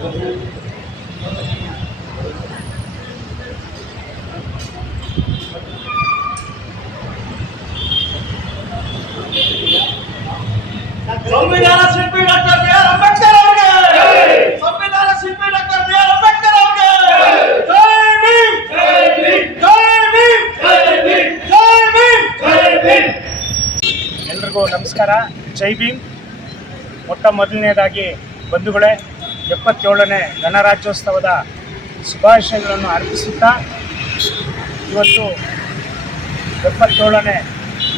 ಸಂವಿಧಾನ ಶಿಲ್ಪಿ doctor B R Ambedkar ಅವರಿಗೆ, ಸಂವಿಧಾನ ಶಿಲ್ಪಿ ಡಾಕ್ಟರ್ ಬಿ ಆರ್ ಅಂಬೇಡ್ಕರ್ ಅವರಿಗೆ ಜೈ ಭೀಮ್, ಜೈ ಭೀಮ್, ಜೈ ಭೀಮ್, ಜೈ ಭೀಮ್, ಜೈ ಭೀಮ್, ಜೈ ಭೀಮ್. ಎಲ್ರಿಗೂ ನಮಸ್ಕಾರ. ಜೈ ಭೀಮ್. ಮೊಟ್ಟ ಮೊದಲನೇದಾಗಿ ಬಂಧುಗಳೇ, 77ನೇ ಗಣರಾಜ್ಯೋತ್ಸವದ ಶುಭಾಶಯಗಳನ್ನು ಅರ್ಪಿಸುತ್ತಾ, ಇವತ್ತು 77ನೇ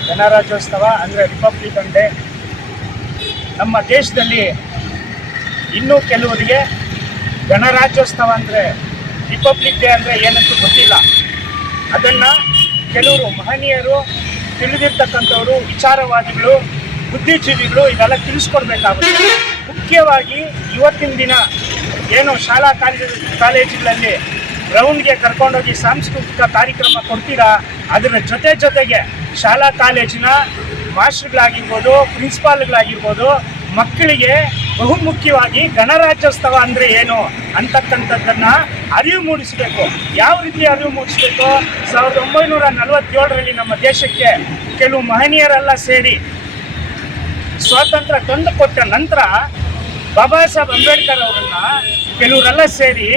ಗಣರಾಜ್ಯೋತ್ಸವ ಅಂದರೆ ರಿಪಬ್ಲಿಕನ್ ಡೇ. ನಮ್ಮ ದೇಶದಲ್ಲಿ ಇನ್ನೂ ಕೆಲವರಿಗೆ ಗಣರಾಜ್ಯೋತ್ಸವ ಅಂದರೆ, ರಿಪಬ್ಲಿಕ್ ಡೇ ಅಂದರೆ ಏನಂತೂ ಗೊತ್ತಿಲ್ಲ. ಅದನ್ನು ಕೆಲವರು ಮಹನೀಯರು, ತಿಳಿದಿರ್ತಕ್ಕಂಥವರು, ವಿಚಾರವಾದಿಗಳು, ಬುದ್ಧಿಜೀವಿಗಳು ಇದೆಲ್ಲ ತಿಳಿಸ್ಕೊಡ್ಬೇಕಾಗುತ್ತೆ. ಮುಖ್ಯವಾಗಿ ಇವತ್ತಿನ ದಿನ ಏನು ಶಾಲಾ ಕಾಲೇಜುಗಳಲ್ಲಿ ಗ್ರೌಂಡ್ಗೆ ಕರ್ಕೊಂಡೋಗಿ ಸಾಂಸ್ಕೃತಿಕ ಕಾರ್ಯಕ್ರಮ ಕೊಡ್ತೀರಾ, ಅದರ ಜೊತೆಗೆ ಶಾಲಾ ಕಾಲೇಜಿನ ಮಾಸ್ಟರ್ಗಳಾಗಿರ್ಬೋದು, ಪ್ರಿನ್ಸಿಪಾಲ್ಗಳಾಗಿರ್ಬೋದು, ಮಕ್ಕಳಿಗೆ ಬಹುಮುಖ್ಯವಾಗಿ ಗಣರಾಜ್ಯೋತ್ಸವ ಅಂದರೆ ಏನು ಅಂತಕ್ಕಂಥದ್ದನ್ನು ಅರಿವು ಮೂಡಿಸಬೇಕು. ಯಾವ ರೀತಿ ಅರಿವು ಮೂಡಿಸಬೇಕು? 1947ರಲ್ಲಿ ನಮ್ಮ ದೇಶಕ್ಕೆ ಕೆಲವು ಮಹನೀಯರೆಲ್ಲ ಸೇರಿ ಸ್ವಾತಂತ್ರ್ಯ ತಂದು ಕೊಟ್ಟ ನಂತರ ಬಾಬಾ ಸಾಹೇಬ್ ಅಂಬೇಡ್ಕರ್ ಅವರನ್ನ ಕೆಲವರೆಲ್ಲ ಸೇರಿ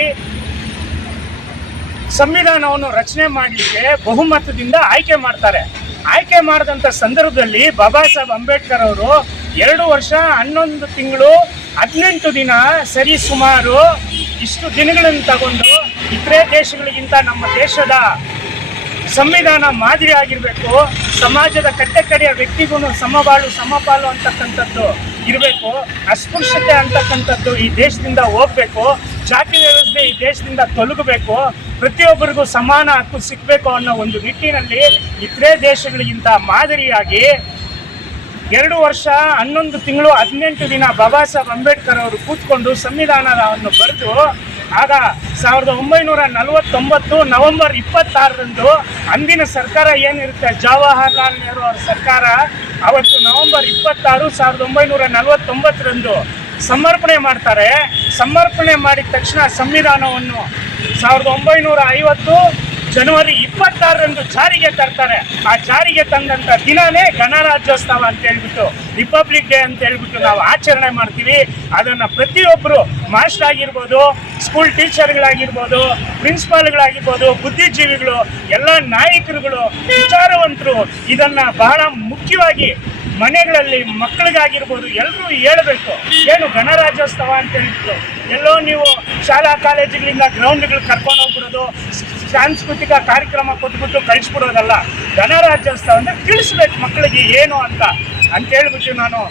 ಸಂವಿಧಾನವನ್ನು ರಚನೆ ಮಾಡಲಿಕ್ಕೆ ಬಹುಮತದಿಂದ ಆಯ್ಕೆ ಮಾಡ್ತಾರೆ. ಆಯ್ಕೆ ಮಾಡಿದಂಥ ಸಂದರ್ಭದಲ್ಲಿ ಬಾಬಾ ಸಾಹೇಬ್ ಅಂಬೇಡ್ಕರ್ ಅವರು 2 ವರ್ಷ 11 ತಿಂಗಳು 18 ದಿನ ಸರಿ ಸುಮಾರು ಇಷ್ಟು ದಿನಗಳನ್ನು ತಗೊಂಡು ಇತರೆ ದೇಶಗಳಿಗಿಂತ ನಮ್ಮ ದೇಶದ ಸಂವಿಧಾನ ಮಾದರಿ ಆಗಿರಬೇಕು, ಸಮಾಜದ ಕಟ್ಟೆಕಡೆಯ ವ್ಯಕ್ತಿಗೂ ಸಮಬಾಳು ಸಮಪಾಲು ಅಂತಕ್ಕಂಥದ್ದು ಇರಬೇಕು, ಅಸ್ಪೃಶ್ಯತೆ ಅಂತಕ್ಕಂಥದ್ದು ಈ ದೇಶದಿಂದ ಹೋಗಬೇಕು, ಜಾತಿ ವ್ಯವಸ್ಥೆ ಈ ದೇಶದಿಂದ ತೊಲಗಬೇಕು, ಪ್ರತಿಯೊಬ್ಬರಿಗೂ ಸಮಾನ ಹಕ್ಕು ಸಿಗಬೇಕು ಅನ್ನೋ ಒಂದು ನಿಟ್ಟಿನಲ್ಲಿ ಇತರೆ ದೇಶಗಳಿಗಿಂತ ಮಾದರಿಯಾಗಿ 2 ವರ್ಷ 11 ತಿಂಗಳು 18 ದಿನ ಬಾಬಾ ಸಾಹೇಬ್ ಅಂಬೇಡ್ಕರ್ ಅವರು ಕೂತ್ಕೊಂಡು ಸಂವಿಧಾನವನ್ನು ಬರೆದು, ಆಗ 1949 ನವೆಂಬರ್ 26ರಂದು ಅಂದಿನ ಸರ್ಕಾರ ಏನಿರುತ್ತೆ, ಜವಾಹರ್ಲಾಲ್ ನೆಹರು ಅವರ ಸರ್ಕಾರ, ಅವತ್ತು ನವೆಂಬರ್ 26, 1949ರಂದು ಸಮರ್ಪಣೆ ಮಾಡ್ತಾರೆ. ಸಮರ್ಪಣೆ ಮಾಡಿದ ತಕ್ಷಣ ಸಂವಿಧಾನವನ್ನು 1950 ಜನವರಿ 26ರಂದು ಜಾರಿಗೆ ತರ್ತಾರೆ. ಆ ಜಾರಿಗೆ ತಂದಂಥ ದಿನವೇ ಗಣರಾಜ್ಯೋತ್ಸವ ಅಂತ ಹೇಳ್ಬಿಟ್ಟು, ರಿಪಬ್ಲಿಕ್ ಡೇ ಅಂತ ಹೇಳ್ಬಿಟ್ಟು ನಾವು ಆಚರಣೆ ಮಾಡ್ತೀವಿ. ಅದನ್ನು ಪ್ರತಿಯೊಬ್ಬರು ಮಾಸ್ಟರ್ ಆಗಿರ್ಬೋದು, ಸ್ಕೂಲ್ ಟೀಚರ್ಗಳಾಗಿರ್ಬೋದು, ಪ್ರಿನ್ಸಿಪಾಲ್ಗಳಾಗಿರ್ಬೋದು, ಬುದ್ಧಿಜೀವಿಗಳು, ಎಲ್ಲ ನಾಯಕರುಗಳು, ವಿಚಾರವಂತರು ಇದನ್ನು ಬಹಳ ಮುಖ್ಯವಾಗಿ ಮನೆಗಳಲ್ಲಿ ಮಕ್ಕಳಿಗಾಗಿರ್ಬೋದು ಎಲ್ಲರೂ ಹೇಳಬೇಕು. ಏನು ಗಣರಾಜ್ಯೋತ್ಸವ ಅಂತ ಹೇಳ್ಬಿಟ್ಟು ಎಲ್ಲೋ ನೀವು ಶಾಲಾ ಕಾಲೇಜುಗಳಿಂದ ಗ್ರೌಂಡ್ಗಳು ಕರ್ಕೊಂಡು ಹೋಗ್ಬಿಡೋದು, ಸಾಂಸ್ಕೃತಿಕ ಕಾರ್ಯಕ್ರಮ ಕೊಟ್ಬಿಟ್ಟು ಕಳಿಸ್ಬಿಡೋದಲ್ಲ. ಗಣರಾಜ್ಯೋತ್ಸವ ಅಂದರೆ ತಿಳಿಸ್ಬೇಕು ಮಕ್ಕಳಿಗೆ ಏನು ಅಂತ ಹೇಳ್ಬಿಟ್ಟು ನಾನು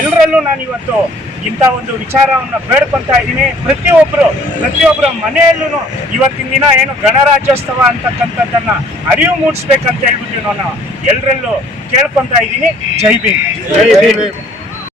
ಎಲ್ಲರಲ್ಲೂ ಇವತ್ತು ಇಂಥ ಒಂದು ವಿಚಾರವನ್ನು ಬೇಡ್ಕೊತಾ ಇದ್ದೀನಿ. ಪ್ರತಿಯೊಬ್ಬರ ಮನೆಯಲ್ಲೂ ಇವತ್ತಿನ ದಿನ ಏನು ಗಣರಾಜ್ಯೋತ್ಸವ ಅಂತಕ್ಕಂಥದ್ದನ್ನು ಅರಿವು ಮೂಡಿಸ್ಬೇಕಂತ ಹೇಳ್ಬಿಟ್ಟು ನಾನು ಎಲ್ಲರಲ್ಲೂ ಕೇಳ್ಕೊತಾ ಇದ್ದೀನಿ. ಜೈ ಭೀಮ್. ಜೈ ಭೀಮ್.